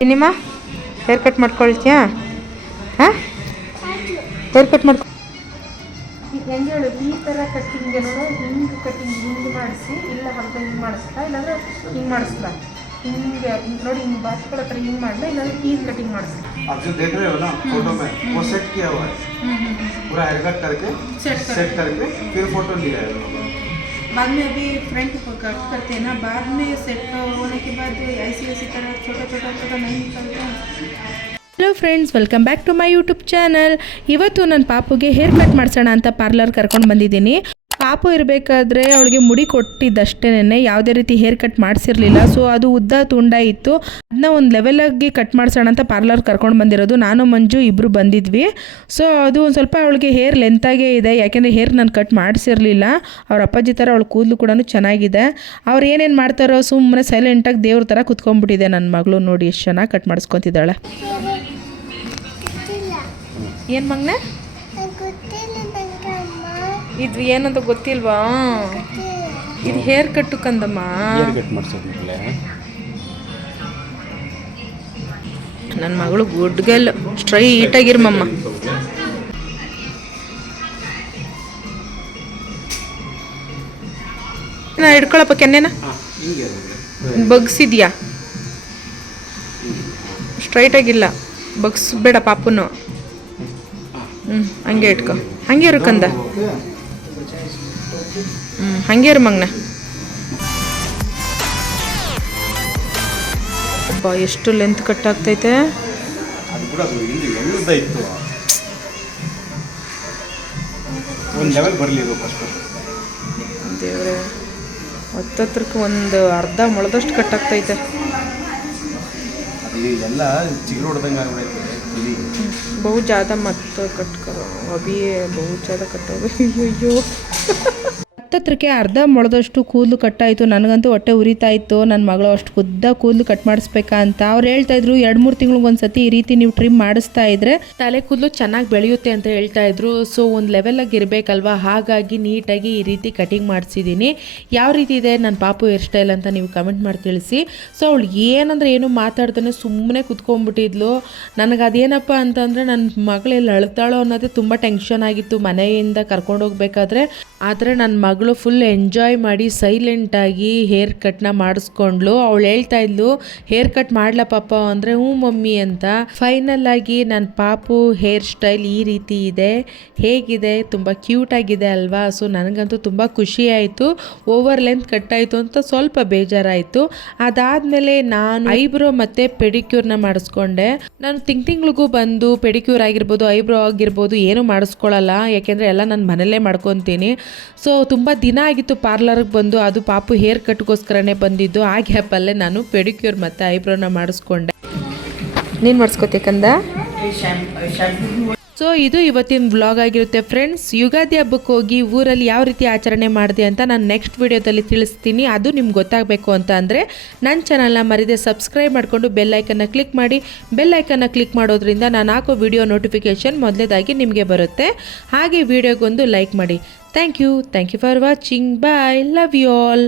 ನಿಮ್ಮ hair cut ಮಾಡ್ಕೊಳ್ತೀಯಾ? ಹಾಂ, hair cut ಮಾಡ್ಕೊ. ಹೆಂಗೆ ಹೇಳು, ಈ ಥರ ಕಟ್ಟಿಂಗ್ ನೋಡು, ಹಿಂಗೆ ಕಟ್ಟಿಂಗ್ ಹಿಂಗೆ ಮಾಡಿಸಿ, ಇಲ್ಲ ಹಬ್ಬ ಹಿಂಗೆ ಮಾಡಿಸ್ತಾ, ಇಲ್ಲಾಂದ್ರೆ ಹಿಂಗೆ ಮಾಡಿಸ್ತಾ, ಹಿಂಗೆ ನೋಡಿ, ಹಿಂಗೆ ಬಾಚ್ಕೊಳ್ಳೋ ಥರ ಹಿಂಗೆ ಮಾಡಲ, ಇಲ್ಲಾಂದ್ರೆ ಪೀಸ್ ಕटिंग ಮಾಡಿಸ್ತಾ. आप जो देख रहे हो ना फोटो में वो सेट किया हुआ है, पूरा हेयर कट करके सेट करके फिर फोटो लिया है। बाद में अभी फ्रंट कट करते हैं ना, बाद में सेट होने के बाद ऐसी तरह छोटा नहीं निकलता। Hello friends, welcome back to my YouTube channel. ಇವತ್ತು ನನ್ನ ಪಾಪುಗೆ ಹೇರ್ ಕಟ್ ಮಾಡಿಸೋಣ ಅಂತ ಪಾರ್ಲರ್ ಕರ್ಕೊಂಡು ಬಂದಿದ್ದೀನಿ. ಪಾಪು ಇರಬೇಕಾದ್ರೆ ಅವಳಿಗೆ ಮುಡಿ ಕೊಟ್ಟಿದ್ದಷ್ಟೇನೆ, ಯಾವುದೇ ರೀತಿ ಹೇರ್ ಕಟ್ ಮಾಡಿಸಿರಲಿಲ್ಲ. ಸೊ ಅದು ಉದ್ದ ತುಂಡ ಇತ್ತು, ಅದನ್ನ ಒಂದು ಲೆವೆಲಾಗಿ ಕಟ್ ಮಾಡಿಸೋಣ ಅಂತ ಪಾರ್ಲರ್ ಕರ್ಕೊಂಡು ಬಂದಿರೋದು. ನಾನು ಮಂಜು ಇಬ್ಬರು ಬಂದಿದ್ವಿ. ಸೊ ಅದು ಒಂದು ಸ್ವಲ್ಪ ಅವಳಿಗೆ ಹೇರ್ ಲೆಂತಾಗೇ ಇದೆ, ಯಾಕೆಂದರೆ ಹೇರ್ ನಾನು ಕಟ್ ಮಾಡಿಸಿರಲಿಲ್ಲ. ಅವ್ರ ಅಪ್ಪಾಜಿ ಥರ ಅವಳ ಕೂದಲು ಕೂಡ ಚೆನ್ನಾಗಿದೆ. ಅವ್ರು ಏನೇನು ಮಾಡ್ತಾರೋ ಸುಮ್ಮನೆ ಸೈಲೆಂಟಾಗಿ ದೇವ್ರ ಥರ ಕುತ್ಕೊಂಡ್ಬಿಟ್ಟಿದೆ ನನ್ನ ಮಗಳು. ನೋಡಿ ಎಷ್ಟು ಚೆನ್ನಾಗಿ ಕಟ್ ಮಾಡಿಸ್ಕೊತಿದ್ದಾಳೆ. ಏನು ಮಗನೇ ಇದು ಏನಂತ ಗೊತ್ತಿಲ್ವಾ? ಇದು ಹೇರ್ ಕಟ್ಟು ಕಂದಮ್ಮ. ನನ್ನ ಮಗಳು ಗುಡ್ಗಲ್ ಸ್ಟ್ರೈಟ್ ಆಗಿರ್ಮಮ್ಮ. ನಾ ಹಿಡ್ಕೊಳಪ್ಪ ಕೆನ್ನೆನ ಬಗ್ಸಿದ್ಯಾ? ಸ್ಟ್ರೈಟ್ ಆಗಿಲ್ಲ, ಬಗ್ಸ್ಬೇಡ ಪಾಪುನು. ಹಂಗೆ ಇಟ್ಕೊ, ಹಂಗೆ ಇರು ಕಂದ. ಹಂಗೆ ಇರು ಮಗನ. ಅಪ್ಪ ಎಷ್ಟು ಲೆಂತ್ ಕಟ್ ಆಗ್ತೈತೆ. ದೇವ್ರೆ, ಹತ್ತತ್ರಕ್ಕೆ ಒಂದು ಅರ್ಧ ಮೊಳದಷ್ಟು ಕಟ್ ಆಗ್ತೈತೆ. बहुत ज़्यादा मत कट करो, अभी बहुत ज़्यादा कट हो गई. अಯ್ಯೋ, ಹತ್ತತ್ರಕ್ಕೆ ಅರ್ಧ ಮೊಳದಷ್ಟು ಕೂದಲು ಕಟ್ಟಾಯಿತು. ನನಗಂತೂ ಹೊಟ್ಟೆ ಉರಿತಾ ಇತ್ತು. ನನ್ನ ಮಗಳು ಅಷ್ಟು ಉದ್ದ ಕೂದಲು ಕಟ್ ಮಾಡಿಸ್ಬೇಕಾ ಅಂತ. ಅವ್ರು ಹೇಳ್ತಾ ಇದ್ರು 2-3 ತಿಂಗಳಿಗೆ ಒಂದ್ಸತಿ ಈ ರೀತಿ ನೀವು ಟ್ರಿಮ್ ಮಾಡಿಸ್ತಾ ಇದ್ರೆ ತಲೆ ಕೂದಲು ಚೆನ್ನಾಗಿ ಬೆಳೆಯುತ್ತೆ ಅಂತ ಹೇಳ್ತಾ ಇದ್ರು. ಸೊ ಒಂದು ಲೆವೆಲಾಗಿ ಇರಬೇಕಲ್ವಾ, ಹಾಗಾಗಿ ನೀಟಾಗಿ ಈ ರೀತಿ ಕಟಿಂಗ್ ಮಾಡಿಸಿದ್ದೀನಿ. ಯಾವ ರೀತಿ ಇದೆ ನನ್ನ ಪಾಪು ಹೇರ್ ಸ್ಟೈಲ್ ಅಂತ ನೀವು ಕಮೆಂಟ್ ಮಾಡಿ ತಿಳಿಸಿ. ಸೊ ಅವಳು ಏನಂದ್ರೆ ಏನು ಮಾತಾಡ್ತಾನೆ ಸುಮ್ಮನೆ ಕುತ್ಕೊಂಡ್ಬಿಟ್ಟಿದ್ಲು. ನನಗೆ ಅದೇನಪ್ಪ ಅಂತಂದರೆ ನನ್ನ ಮಗಳೆಲ್ಲ ಅಳ್ತಾಳೋ ಅನ್ನೋದೇ ತುಂಬ ಟೆನ್ಷನ್ ಆಗಿತ್ತು ಮನೆಯಿಂದ ಕರ್ಕೊಂಡೋಗ್ಬೇಕಾದ್ರೆ. ಆದರೆ ನನ್ನ ಮಗಳು ಫುಲ್ ಎಂಜಾಯ್ ಮಾಡಿ ಸೈಲೆಂಟಾಗಿ ಹೇರ್ ಕಟ್ನ ಮಾಡಿಸ್ಕೊಂಡ್ಲು. ಅವಳು ಹೇಳ್ತಾ ಇದ್ಲು ಹೇರ್ ಕಟ್ ಮಾಡ್ಲ ಪಾಪ ಅಂದರೆ ಹ್ಞೂ ಮಮ್ಮಿ ಅಂತ. ಫೈನಲ್ ಆಗಿ ನನ್ನ ಪಾಪು ಹೇರ್ ಸ್ಟೈಲ್ ಈ ರೀತಿ ಇದೆ. ಹೇಗಿದೆ? ತುಂಬ ಕ್ಯೂಟ್ ಆಗಿದೆ ಅಲ್ವಾ? ಸೊ ನನಗಂತೂ ತುಂಬ ಖುಷಿ ಆಯಿತು. ಓವರ್ ಲೆಂತ್ ಕಟ್ಟಾಯಿತು ಅಂತ ಸ್ವಲ್ಪ ಬೇಜಾರಾಯಿತು. ಅದಾದಮೇಲೆ ನಾನು ಐಬ್ರೋ ಮತ್ತು ಪೆಡಿಕ್ಯೂರ್ನ ಮಾಡಿಸ್ಕೊಂಡೆ. ನಾನು ತಿಂಗಳಿಗೂ ಬಂದು ಪೆಡಿಕ್ಯೂರ್ ಆಗಿರ್ಬೋದು, ಐಬ್ರೋ ಆಗಿರ್ಬೋದು ಏನೂ ಮಾಡಿಸ್ಕೊಳ್ಳಲ್ಲ, ಯಾಕೆಂದರೆ ಎಲ್ಲ ನಾನು ಮನೆಯಲ್ಲೇ ಮಾಡ್ಕೊತೀನಿ. ಸೊ ತುಂಬ ದಿನ ಆಗಿತ್ತು ಪಾರ್ಲರ್ಗೆ ಬಂದು, ಅದು ಪಾಪು ಹೇರ್ ಕಟ್ಗೋಸ್ಕರನೇ ಬಂದಿದ್ದು. ಆ ಗ್ಯಾಪಲ್ಲೇ ನಾನು ಪೆಡಿಕ್ಯೂರ್ ಮತ್ತು ಐಬ್ರೋನ ಮಾಡಿಸ್ಕೊಂಡೆ. ನೀನು ಮಾಡಿಸ್ಕೋತೇಕಂದ? ಸೊ ಇದು ಇವತ್ತಿನ ವ್ಲಾಗ್ ಆಗಿರುತ್ತೆ ಫ್ರೆಂಡ್ಸ್. ಯುಗಾದಿ ಹಬ್ಬಕ್ಕೆ ಹೋಗಿ ಊರಲ್ಲಿ ಯಾವ ರೀತಿ ಆಚರಣೆ ಮಾಡಿದೆ ಅಂತ ನಾನು ನೆಕ್ಸ್ಟ್ ವಿಡಿಯೋದಲ್ಲಿ ತಿಳಿಸ್ತೀನಿ. ಅದು ನಿಮ್ಗೆ ಗೊತ್ತಾಗಬೇಕು ಅಂತ ಅಂದರೆ ನನ್ನ ಚಾನಲ್ನ ಮರಿದೆ ಸಬ್ಸ್ಕ್ರೈಬ್ ಮಾಡಿಕೊಂಡು ಬೆಲ್ಲೈಕನ್ನ ಕ್ಲಿಕ್ ಮಾಡಿ. ಬೆಲ್ಲೈಕನ್ನ ಕ್ಲಿಕ್ ಮಾಡೋದ್ರಿಂದ ನಾನು ಹಾಕೋ ವಿಡಿಯೋ ನೋಟಿಫಿಕೇಷನ್ ಮೊದಲೇದಾಗಿ ನಿಮಗೆ ಬರುತ್ತೆ. ಹಾಗೆ ವಿಡಿಯೋಗೊಂದು ಲೈಕ್ ಮಾಡಿ. Thank you for watching. Bye, love you all.